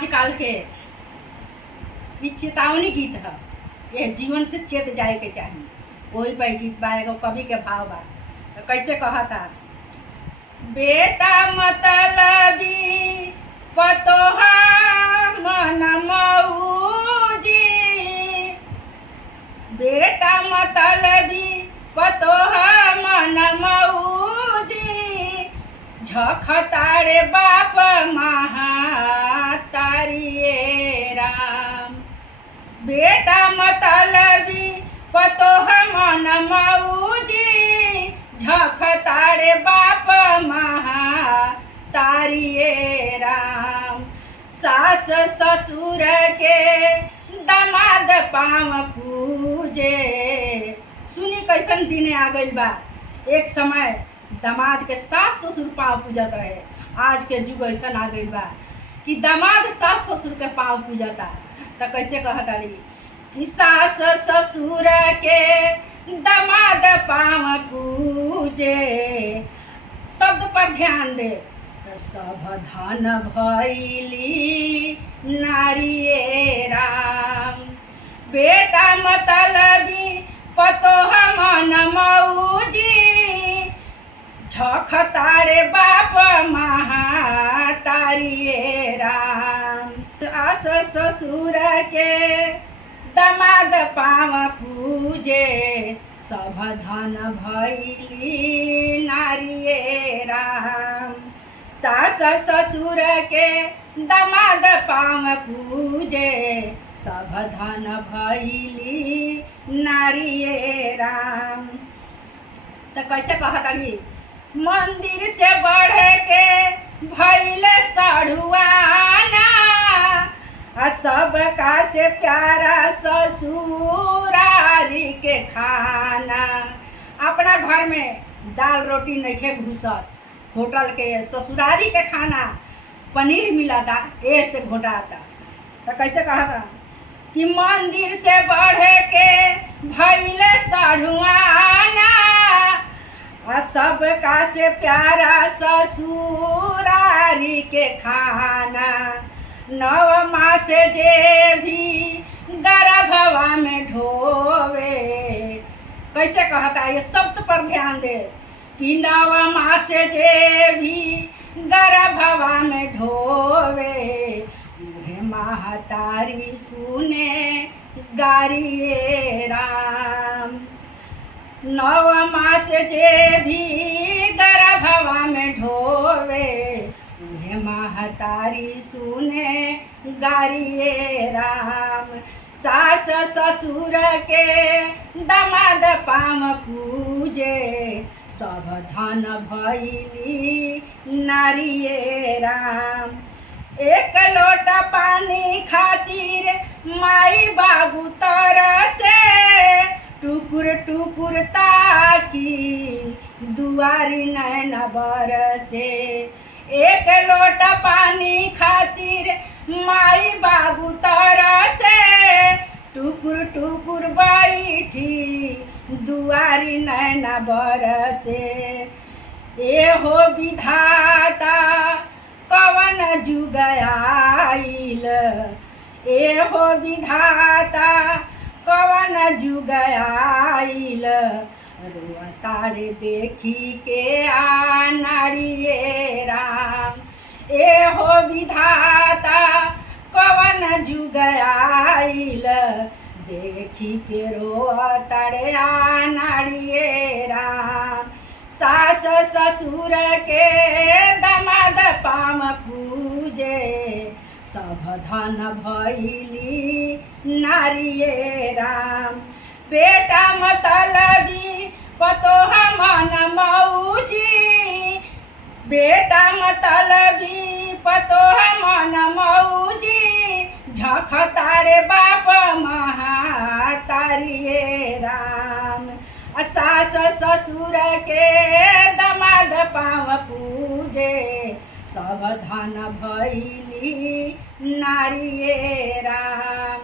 आजकल के ई चेतावनी गीत है। ये जीवन से चेत जाए के चाहिए। वही पर गीत बा, एगो कवि के भाव बा। तो कैसे कहता, बेटा मतलबी पतोहा मन मऊजी, बेटा मतलबी पतोहा मन मऊजी, झखतारे बाप महातारिये राम। बेटा मतलबी पतोहा मन मऊजी, झखतारे बाप महातारिये राम। सास ससुर के दामाद पाँव पूजे। सुनी कैसन दिन आ गइल बा। एक समय दामाद के सास ससुर पाँव पूजत रहे। आज के युग ऐसा आ गइल बा कि दामाद सास ससुर के पाँव पूजता। तो कैसे कहताड़ी कि सास ससुर के दामाद पाँव पूजे। शब्द पर ध्यान दे। तो सब धन भैली नारिये राम। बेटा मतलबी पतोहा मन मऊजी, झखतारे बाप महातारिये राम। सास ससुर के दामाद पाँव पूजे, सब धन भैली नारिये राम। सास ससुर के दामाद पाँव पूजे, सब धन भैली नारिये राम। तो कैसे कहताड़ी, मंदिर से बढ़ के भैल सढ़ुआना, सबका से प्यारा ससुरारी के खाना। अपना घर में दाल रोटी नहीं घुसत, होटल के ससुरारी के खाना पनीर मिलाता, ऐसे घोटाता। तो कैसे कहता कि मंदिर से बढ़ के भैल सढ़ुआना, सबका से प्यारा ससुरारी के खाना। नव मास जे भी गर्भवा में ढोवे। कैसे कहता, ये शब्द पर ध्यान दे कि नव मास जे भी गर्भवा में ढोवे, उहे महतारी सुने गारिये राम। नव मास जे भी गर्भवा में ढोवे, उहे महतारी सुने गारिये राम। सास ससुर के दामाद पाँव पूजे, सब धन भैली नारिये राम। एक लोटा पानी खातिर माई बाबू तरसे, टुकुर टुकुर ताकी दुआरी नैन बरसे। एक लोटा पानी खातिर माई बाबू तरसे, टुकुर टुकुर बैठी दुआरी नैन बरसे। ए हो विधाता कवन जुग आइल, ए हो विधाता कवन जुग आइल, रोतारे देखी के नारिये राम। ए हो विधाता कवन जुग आइल, देखी के रोतारे नारिये राम। सास ससुर के दामाद पाँव पूजे, सब धन भैली नारिये राम। बेटा मतलबी पतोहा मन मऊजी, बेटा मतलबी पतोहा मन मऊजी, झखतारे बाप महातारिये राम। सास ससुर के दामाद पाँव पूजे, सब धन भैली नारिये राम।